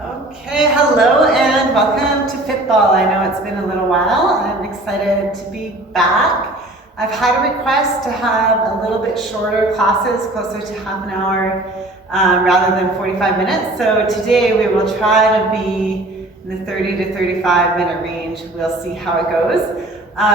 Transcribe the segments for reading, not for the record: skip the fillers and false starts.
Okay, hello and welcome to Fitball. I know it's been a little while. I'm excited to be back. I've had a request to have a little bit shorter classes, closer to half an hour rather than 45 minutes. So today we will try to be in the 30 to 35 minute range. We'll see how it goes.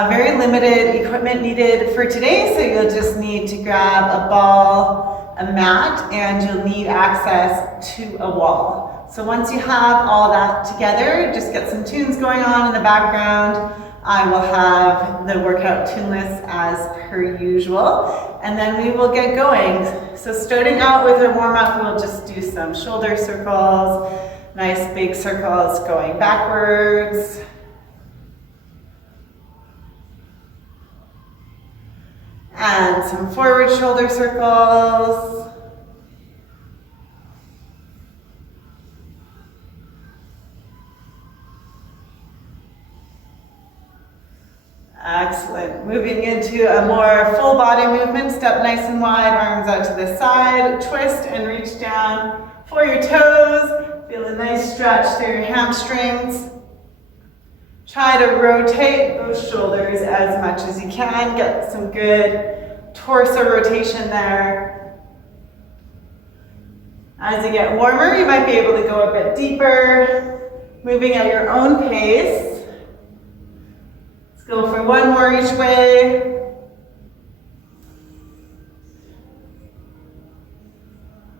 Very limited equipment needed for today, so you'll just need to grab a ball, a mat, and you'll need access to a wall. So once you have all that together, just get some tunes going on in the background. I will have the workout tune list as per usual, and then we will get going. So starting out with our warm-up, we'll just do some shoulder circles, nice big circles going backwards. And some forward shoulder circles. Excellent. Moving into a more full body movement. Step nice and wide, arms out to the side. Twist and reach down for your toes. Feel a nice stretch through your hamstrings. Try to rotate those shoulders as much as you can. Get some good torso rotation there. As you get warmer, you might be able to go a bit deeper, moving at your own pace. Let's go for one more each way.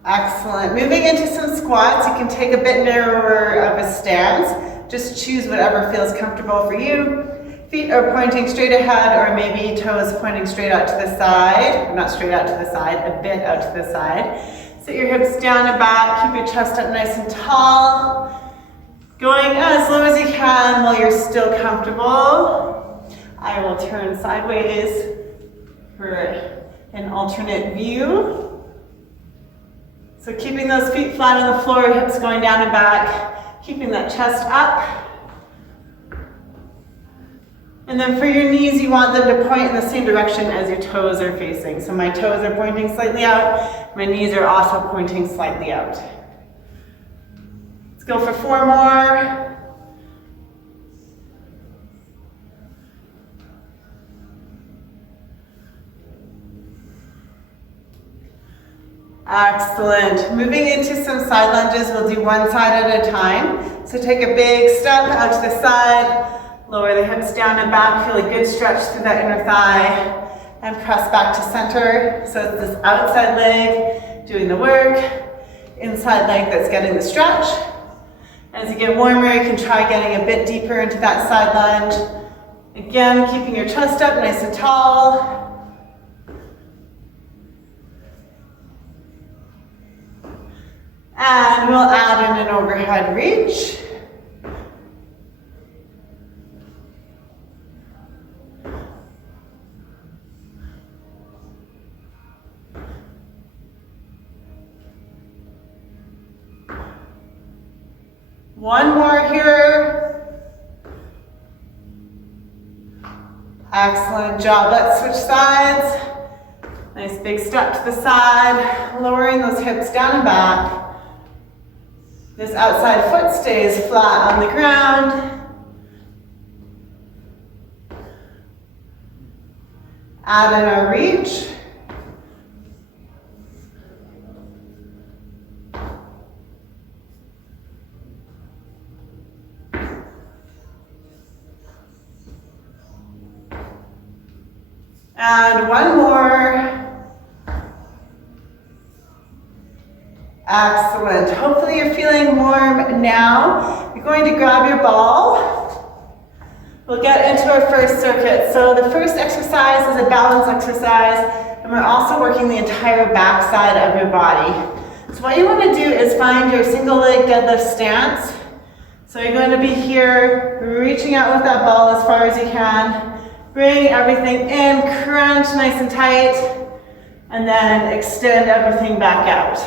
Excellent. Moving into some squats, you can take a bit narrower of a stance. Just choose whatever feels comfortable for you. Feet are pointing straight ahead, or maybe toes pointing straight out to the side. Not straight out to the side, a bit out to the side. Sit your hips down and back, keep your chest up nice and tall. Going as low as you can while you're still comfortable. I will turn sideways for an alternate view. So keeping those feet flat on the floor, hips going down and back. Keeping that chest up. And then for your knees, you want them to point in the same direction as your toes are facing. So my toes are pointing slightly out. My knees are also pointing slightly out. Let's go for 4 more. Excellent. Moving into some side lunges, we'll do one side at a time. So take a big step out to the side, lower the hips down and back, feel a good stretch through that inner thigh, and press back to center. So it's this outside leg doing the work, inside leg that's getting the stretch. As you get warmer, you can try getting a bit deeper into that side lunge. Again, keeping your chest up nice and tall. And we'll add in an overhead reach. One more here. Excellent job. Let's switch sides. Nice big step to the side, lowering those hips down and back. This outside foot stays flat on the ground. Add in our reach. And one more. Excellent. Hopefully you're feeling warm now. You're going to grab your ball. We'll get into our first circuit. So the first exercise is a balance exercise, and we're also working the entire back side of your body. So what you want to do is find your single leg deadlift stance. So you're going to be here, reaching out with that ball as far as you can. Bring everything in, crunch nice and tight, and then extend everything back out.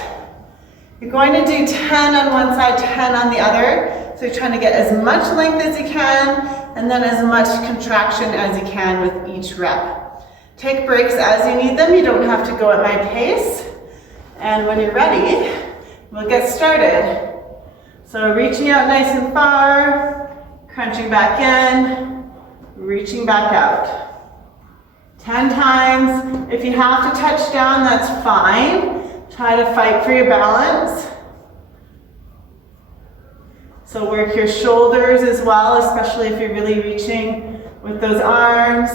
You're going to do 10 on one side, 10 on the other. So you're trying to get as much length as you can, and then as much contraction as you can with each rep. Take breaks as you need them. You don't have to go at my pace. And when you're ready, we'll get started. So reaching out nice and far, crunching back in, reaching back out. 10 times. If you have to touch down, that's fine. Try to fight for your balance. So work your shoulders as well, especially if you're really reaching with those arms.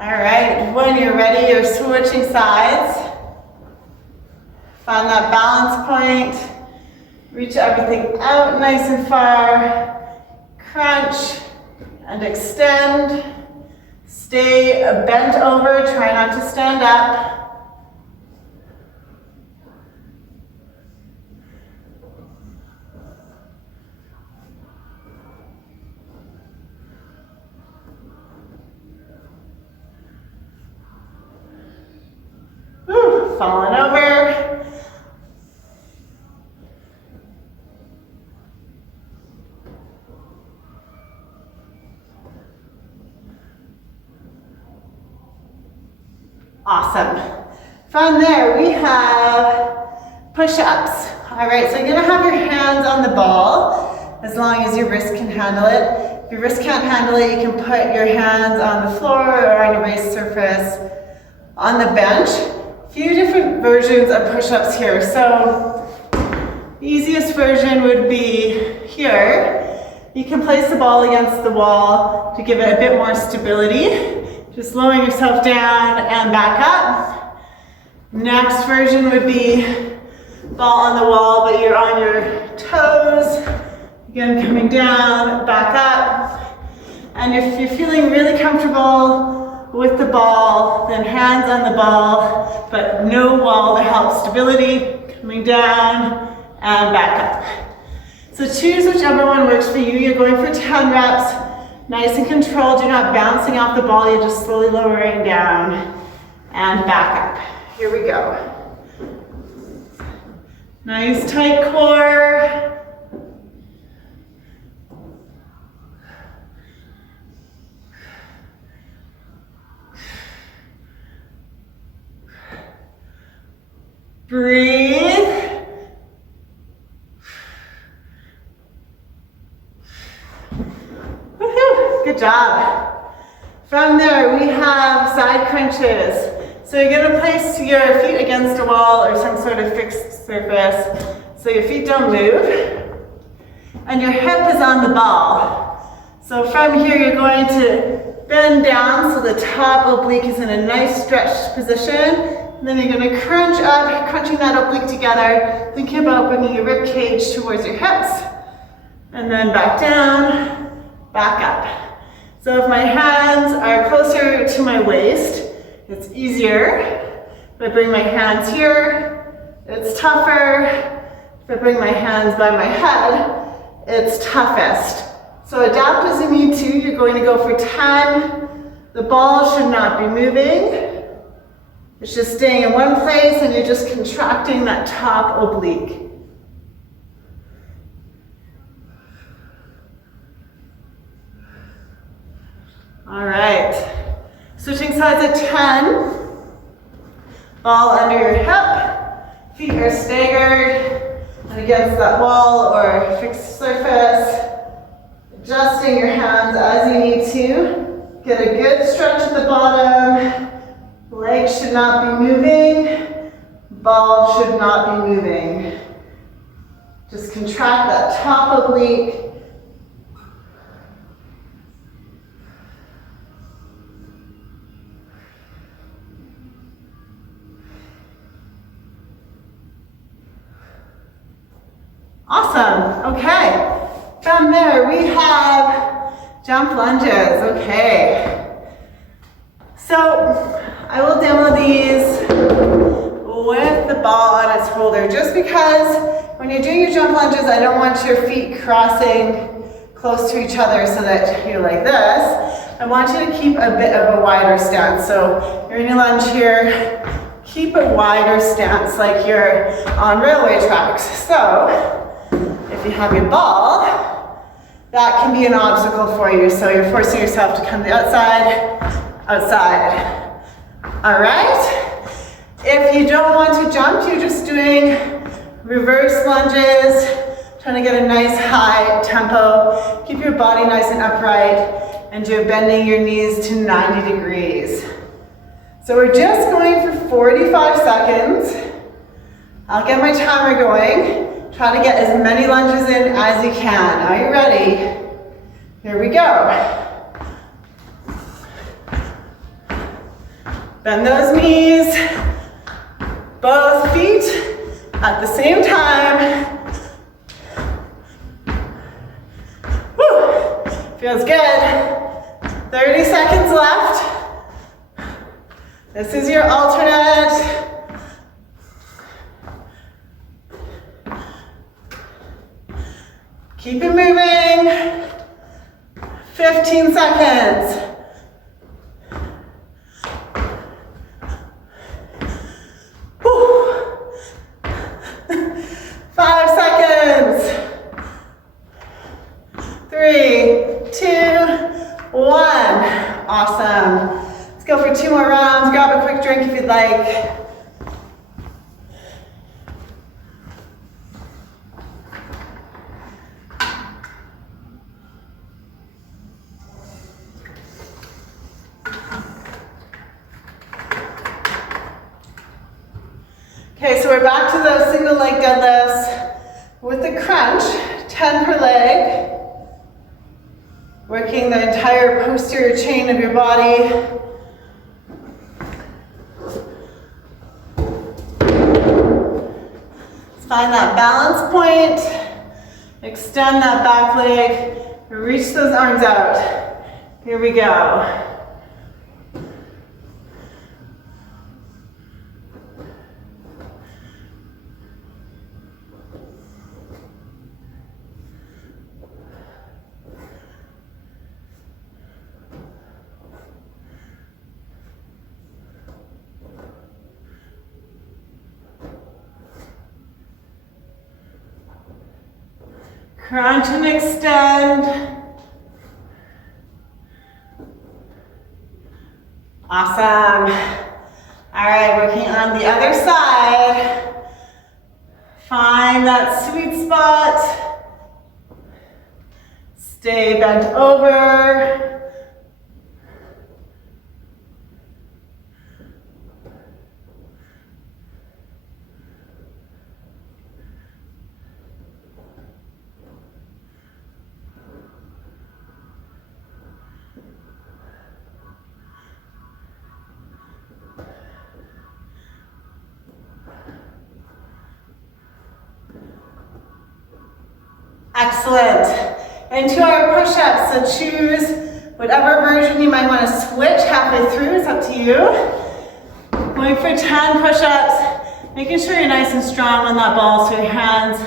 All right, when you're ready, you're switching sides. Find that balance point. Reach everything out nice and far. Crunch and extend. Stay bent over, try not to stand up. Falling over. Awesome. From there, we have push-ups. All right, so you're gonna have your hands on the ball as long as your wrist can handle it. If your wrist can't handle it, you can put your hands on the floor or on your raised surface on the bench. Few different versions of push-ups here. So the easiest version would be here. You can place the ball against the wall to give it a bit more stability. Just lowering yourself down and back up. Next version would be ball on the wall, but you're on your toes. Again, coming down, back up. And if you're feeling really comfortable with the ball, then hands on the ball, but no wall to help stability, coming down and back up. So choose whichever one works for you. You're going for 10 reps, nice and controlled. You're not bouncing off the ball, you're just slowly lowering down and back up. Here we go. Nice tight core. Breathe. Woohoo, good job. From there, we have side crunches. So you're gonna place your feet against a wall or some sort of fixed surface so your feet don't move. And your hip is on the ball. So from here, you're going to bend down so the top oblique is in a nice stretched position. And then you're going to crunch up, crunching that oblique together, thinking about bringing your rib cage towards your hips. And then back down, back up. So if my hands are closer to my waist, it's easier. If I bring my hands here, it's tougher. If I bring my hands by my head, it's toughest. So adapt as you need to. You're going to go for 10. The ball should not be moving. It's just staying in one place and you're just contracting that top oblique. All right, switching sides at 10. Ball under your hip, feet are staggered and against that wall or fixed surface. Adjusting your hands as you need to. Get a good stretch at the bottom. Legs should not be moving. Ball should not be moving. Just contract that top oblique. Awesome. Okay. From there, we have jump lunges. Okay. So I will demo these with the ball on its holder, just because when you're doing your jump lunges, I don't want your feet crossing close to each other so that you're like this. I want you to keep a bit of a wider stance. So you're in your lunge here, keep a wider stance like you're on railway tracks. So If you have your ball, that can be an obstacle for you. So you're forcing yourself to come to the outside, outside. All right? If you don't want to jump, you're just doing reverse lunges, trying to get a nice high tempo. Keep your body nice and upright and do bending your knees to 90 degrees. So we're just going for 45 seconds. I'll get my timer going. Try to get as many lunges in as you can. Are you ready? Here we go. Bend those knees, both feet at the same time. Woo! Feels good. 30 seconds left. This is your alternate. Keep it moving. 15 seconds. Whew. 5 seconds. 3, 2, 1. Awesome. Let's go for 2 more rounds. Grab a quick drink if you'd like. Okay, so we're back to those single leg deadlifts with the crunch, 10 per leg. Working the entire posterior chain of your body. Let's find that balance point. Extend that back leg. Reach those arms out. Here we go. Crunch and extend. Awesome. All right, working on the other side. Find that sweet spot. Stay bent over. Excellent. Into our push-ups, so choose whatever version you might want to switch halfway through, it's up to you. Going for 10 push-ups, making sure you're nice and strong on that ball so your hands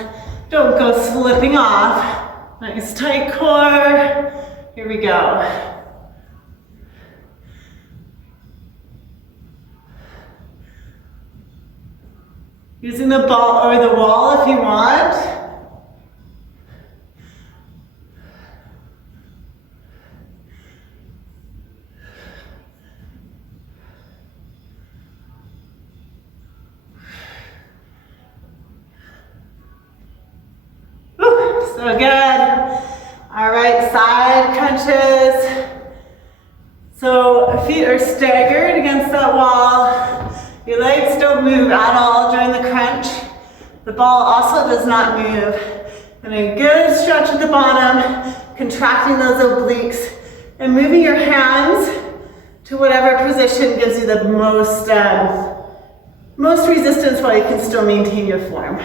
don't go slipping off. Nice tight core. Here we go. Using the ball or the wall if you want. So good. All right, side crunches. So feet are staggered against that wall. Your legs don't move at all during the crunch. The ball also does not move. And a good stretch at the bottom, contracting those obliques and moving your hands to whatever position gives you the most resistance while you can still maintain your form.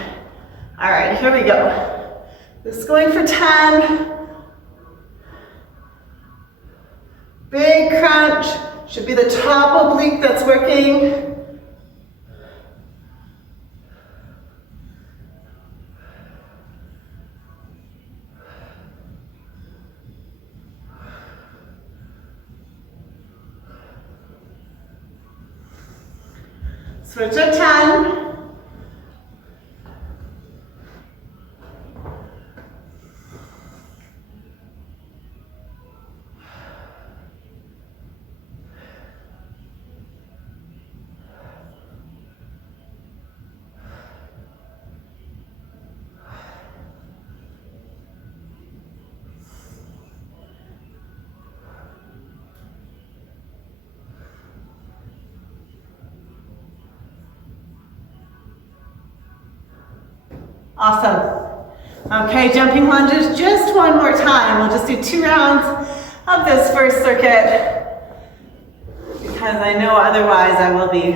All right, here we go. This is going for 10. Big crunch. Should be the top oblique that's working. Switch at 10. Awesome. Okay, jumping lunges just one more time. We'll just do 2 rounds of this first circuit because I know otherwise I will be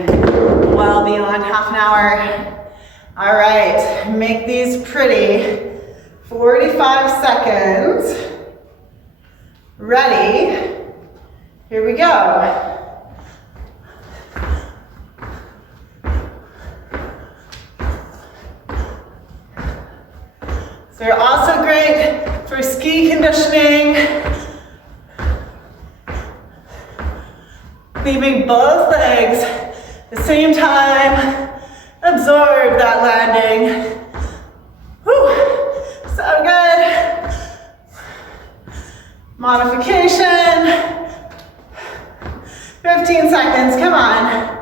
well beyond half an hour. All right, make these pretty. 45 seconds. Ready? Here we go. So they're also great for ski conditioning. Leaving both legs at the same time. Absorb that landing. Whew, so good. Modification. 15 seconds, come on.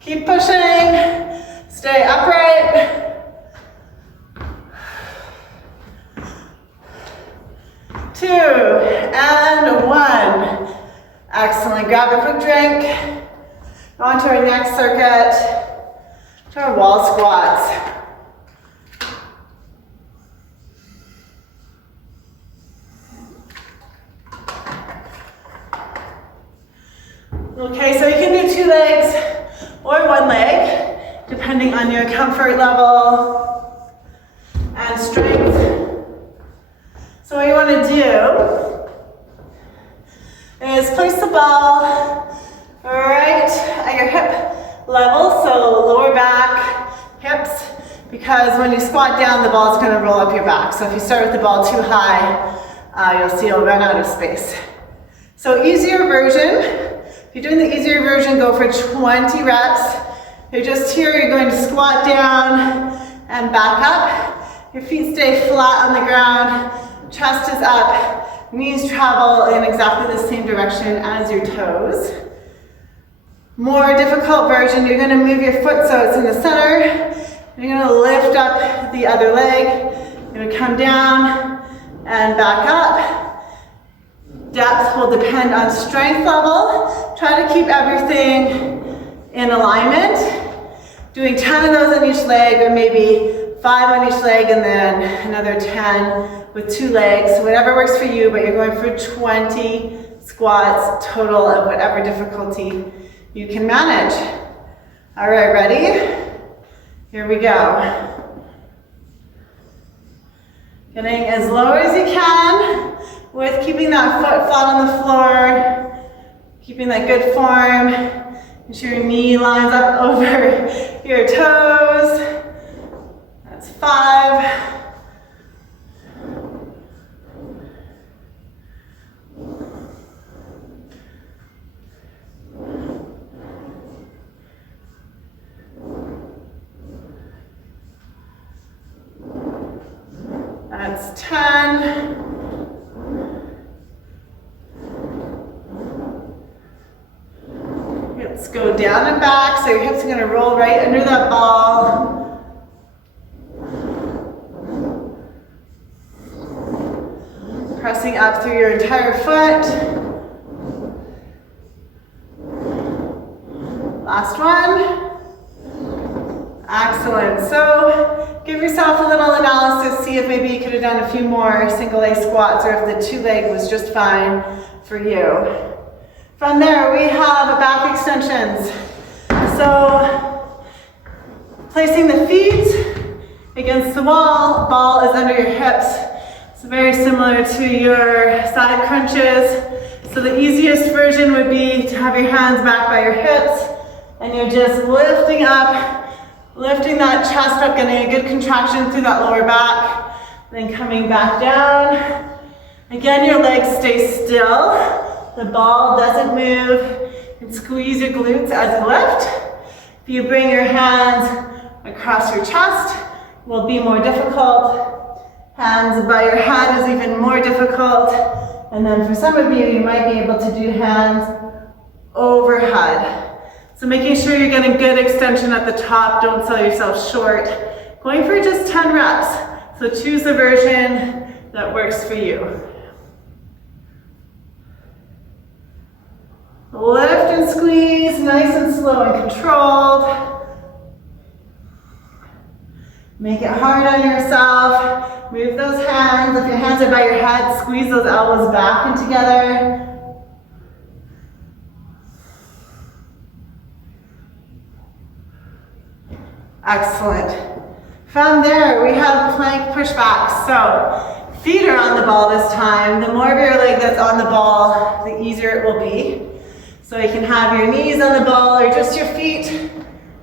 Keep pushing. Stay upright. 2 and 1. Excellent. Grab a quick drink. Go on to our next circuit, to our wall squats. Okay, so you can do 2 legs or 1 leg, depending on your comfort level and strength. So what you want to do is place the ball right at your hip level, so lower back, hips, because when you squat down, the ball is going to roll up your back. So if you start with the ball too high, you'll see you'll run out of space. So easier version. If you're doing the easier version, go for 20 reps. You're just here, you're going to squat down and back up. Your feet stay flat on the ground, chest is up, knees travel in exactly the same direction as your toes. More difficult version, you're going to move your foot so it's in the center. You're going to lift up the other leg. You're going to come down and back up. Depth will depend on strength level. Try to keep everything in alignment. Doing 10 of those on each leg, or maybe 5 on each leg and then another 10 with 2 legs. Whatever works for you, but you're going for 20 squats total of whatever difficulty you can manage. All right, ready? Here we go. Getting as low as you can with keeping that foot flat on the floor, keeping that good form. Make sure your knee lines up over your toes. That's 5. That's 10. Hips go down and back, so your hips are going to roll right under that ball. Pressing up through your entire foot. Last one. Excellent. So give yourself a little analysis, see if maybe you could have done a few more single leg squats or if the 2 leg was just fine for you. From there, we have back extensions. So placing the feet against the wall, ball is under your hips. It's very similar to your side crunches. So the easiest version would be to have your hands back by your hips and you're just lifting up, lifting that chest up, getting a good contraction through that lower back, then coming back down. Again, your legs stay still. The ball doesn't move. And squeeze your glutes as you lift. If you bring your hands across your chest, it will be more difficult. Hands by your head is even more difficult. And then for some of you, you might be able to do hands overhead. So making sure you're getting good extension at the top, don't sell yourself short. Going for just 10 reps. So choose the version that works for you. Lift and squeeze, nice and slow and controlled. Make it hard on yourself. Move those hands. If your hands are by your head, squeeze those elbows back and together. Excellent. From there, we have plank pushbacks. So, feet are on the ball this time. The more of your leg that's on the ball, the easier it will be. So you can have your knees on the ball or just your feet,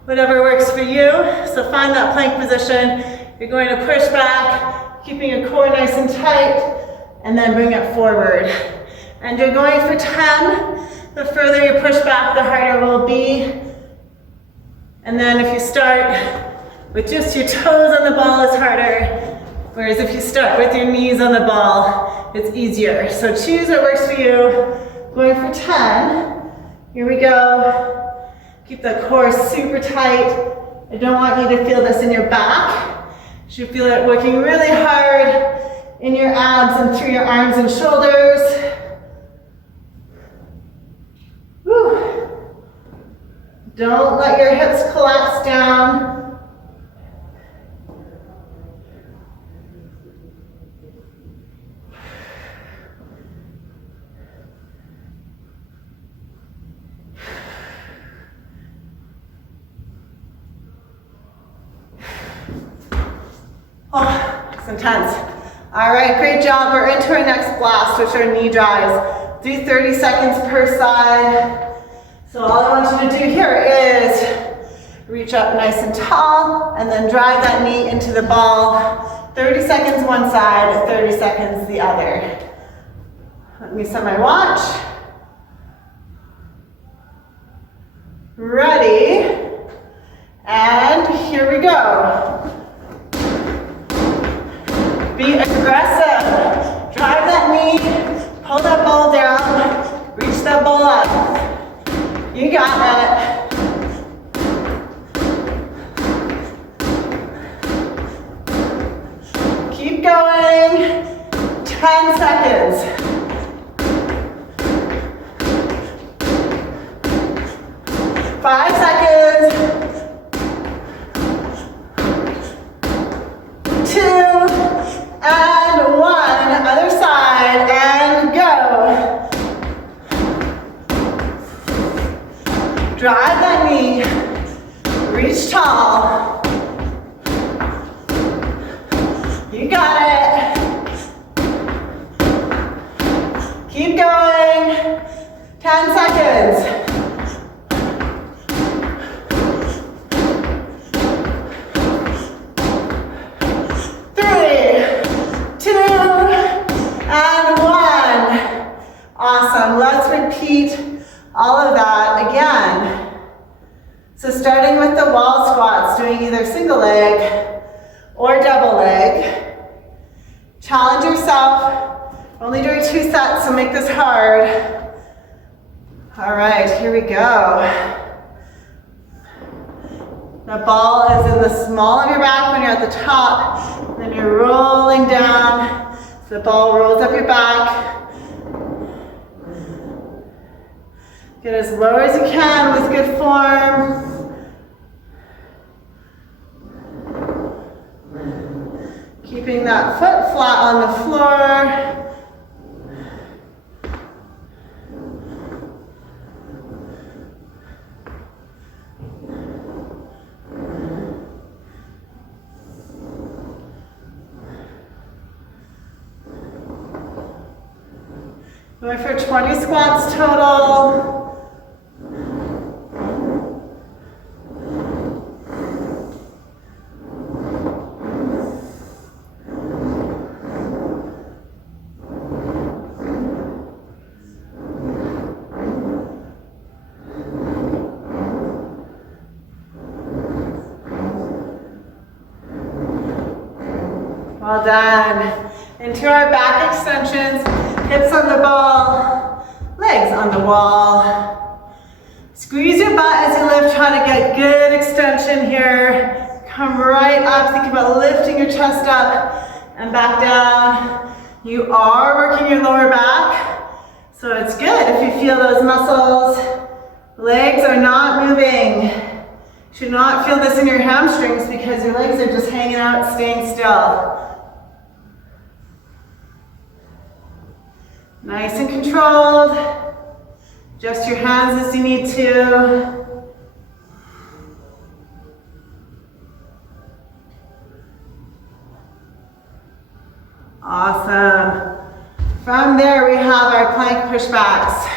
whatever works for you. So find that plank position. You're going to push back, keeping your core nice and tight, and then bring it forward. And you're going for 10. The further you push back, the harder it will be. And then if you start with just your toes on the ball, it's harder. Whereas if you start with your knees on the ball, it's easier. So choose what works for you. Going for 10. Here we go. Keep the core super tight. I don't want you to feel this in your back. You should feel it working really hard in your abs and through your arms and shoulders. Whew. Don't let your hips collapse down. Oh, it's intense. All right, great job. We're into our next blast, which are knee drives. Do 30 seconds per side. So all I want you to do here is reach up nice and tall and then drive that knee into the ball. 30 seconds one side, 30 seconds the other. Let me set my watch. Ready? And here we go. Be aggressive. Drive that knee, pull that ball down, reach that ball up. You got it. Keep going. 10 seconds. 5 seconds. 2 and 1. Other side and go. Drive that knee, reach tall. You got it. Keep going. 10 seconds. 3, 2, and 1. Awesome. Let's repeat all of that again. So starting with the wall squats, doing either single leg or double leg. Challenge yourself. Only doing 2 sets, so make this hard. All right, here we go. The ball is in the small of your back when you're at the top. Then you're rolling down. So the ball rolls up your back. Get as low as you can with good form. Keeping that foot flat on the floor. Going for 20 squats total. Well done. Into our back extensions, hips on the ball, legs on the wall. Squeeze your butt as you lift, try to get good extension here. Come right up, think about lifting your chest up and back down. You are working your lower back, so it's good if you feel those muscles. Legs are not moving. Should not feel this in your hamstrings because your legs are just hanging out, staying still. Nice and controlled. Adjust your hands as you need to. Awesome. From there, we have our plank pushbacks.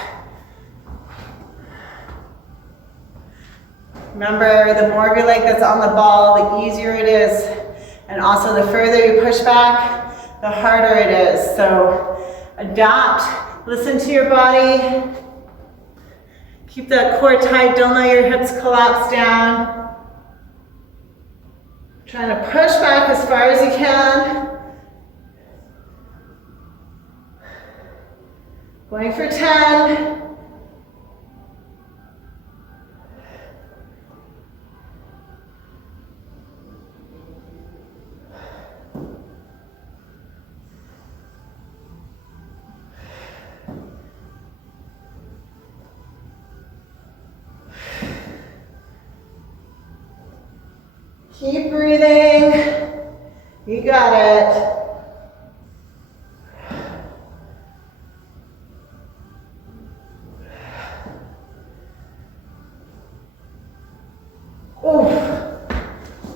Remember, the more of your leg that's on the ball, the easier it is. And also, the further you push back, the harder it is. So, adapt, listen to your body. Keep that core tight, don't let your hips collapse down. Trying to push back as far as you can. Going for 10. Keep breathing. You got it.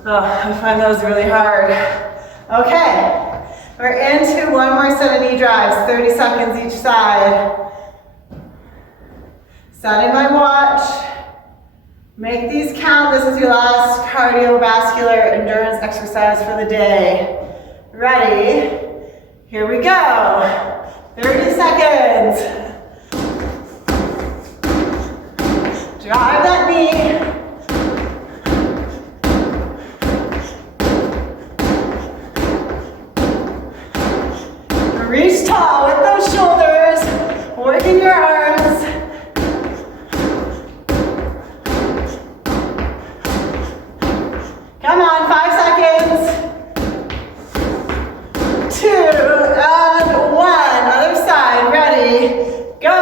Oh, I find those really hard. Okay, we're into one more set of knee drives, 30 seconds each side. Setting my watch. Make these count. This is your last cardiovascular endurance exercise for the day. Ready? Here we go. 30 seconds. Drive that knee. Reach tall with those shoulders, working your arms. Come on, 5 seconds. 2 and 1. Other side, ready, go.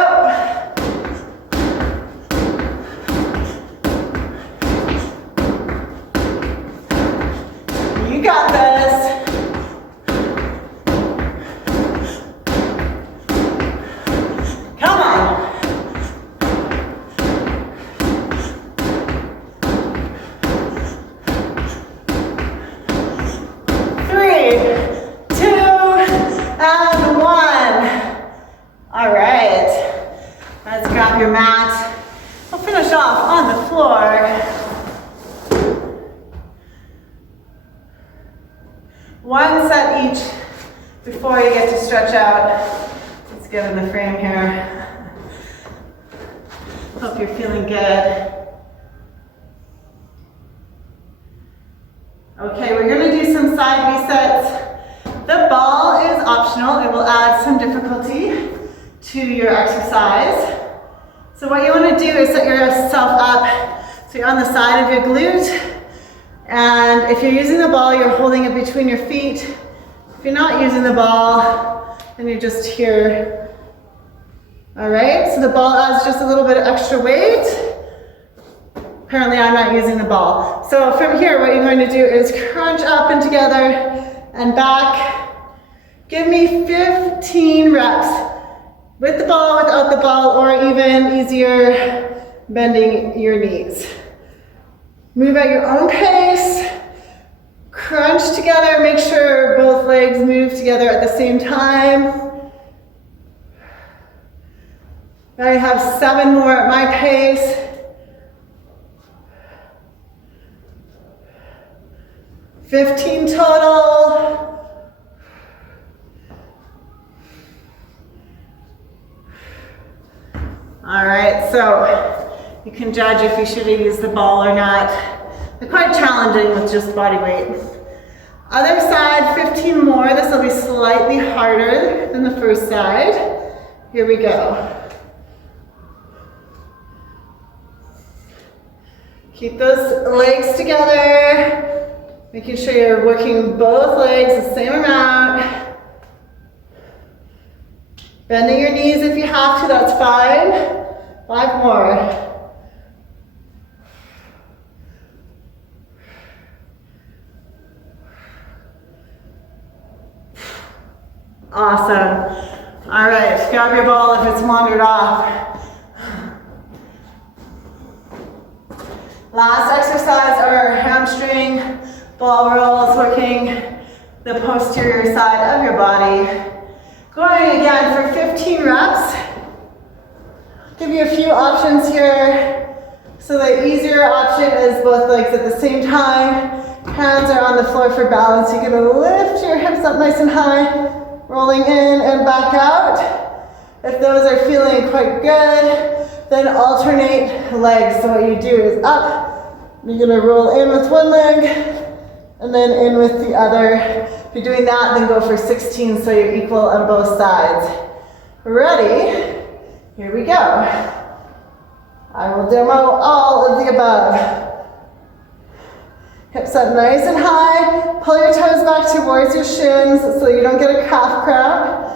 You got this. Your mat. We'll finish off on the floor. One set each before you get to stretch out. Let's get in the frame here. Hope you're feeling good. Okay, we're going to do some side resets. The ball is optional. It will add some difficulty to your exercise. So what you want to do is set yourself up so you're on the side of your glute, and if you're using the ball, you're holding it between your feet. If you're not using the ball, then you're just here. All right, so the ball adds just a little bit of extra weight. Apparently I'm not using the ball. So from here, what you're going to do is crunch up and together and back. Give me 15 reps. With the ball, without the ball, or even easier, bending your knees. Move at your own pace. Crunch together. Make sure both legs move together at the same time. I have 7 more at my pace. $15 total. All right, so you can judge if you should have used the ball or not. They're quite challenging with just body weight. Other side, 15 more. This will be slightly harder than the first side. Here we go. Keep those legs together, making sure you're working both legs the same amount. Bending your knees if you have to, that's fine. 5 more. Awesome. All right, grab your ball if it's wandered off. Last exercise are hamstring ball rolls, working the posterior side of your body. Going again for 15 reps. Give you a few options here. So the easier option is both legs at the same time. Hands are on the floor for balance. You're gonna lift your hips up nice and high, rolling in and back out. If those are feeling quite good, then alternate legs. So what you do is up, you're gonna roll in with one leg, and then in with the other. If you're doing that, then go for 16 so you're equal on both sides. Ready? Here we go. I will demo all of the above. Hips up nice and high. Pull your toes back towards your shins so you don't get a calf cramp.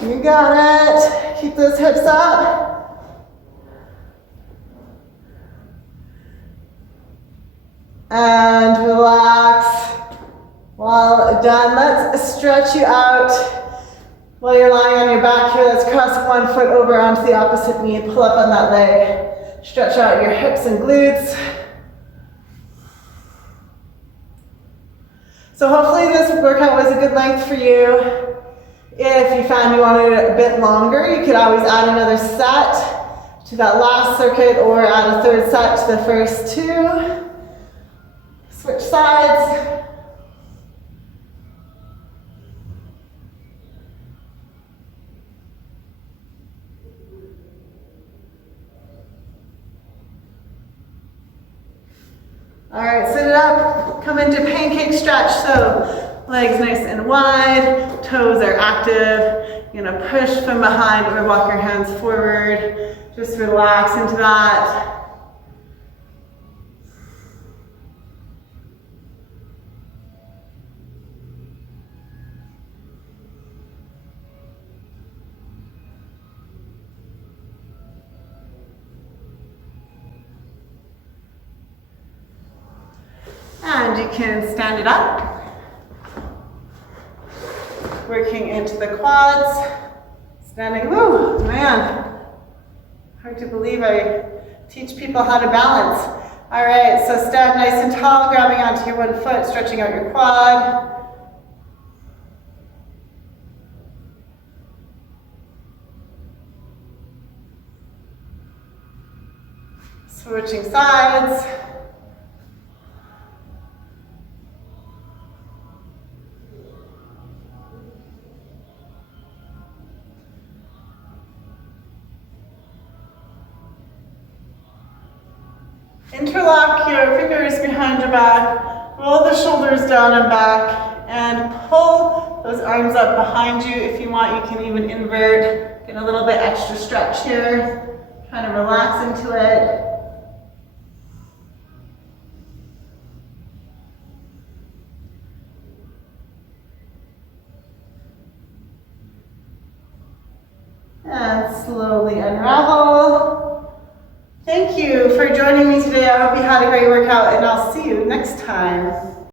You got it. Keep those hips up. And relax. While done, let's stretch you out. While you're lying on your back here, let's cross one foot over onto the opposite knee. Pull up on that leg. Stretch out your hips and glutes. So hopefully this workout was a good length for you. If you found you wanted it a bit longer, you could always add another set to that last circuit or add a third set to the first two. Switch sides. All right, sit it up, come into pancake stretch. So legs nice and wide, toes are active. You're gonna push from behind or walk your hands forward. Just relax into that. And you can stand it up, working into the quads, standing, woo, man, hard to believe I teach people how to balance. All right, so stand nice and tall, grabbing onto your one foot, stretching out your quad. Switching sides. Interlock your fingers behind your back, roll the shoulders down and back, and pull those arms up behind you. If you want, you can even invert, get a little bit extra stretch here, trying to relax into it. And slowly unravel. Thank you for joining me today. I hope you had a great workout, and I'll see you next time.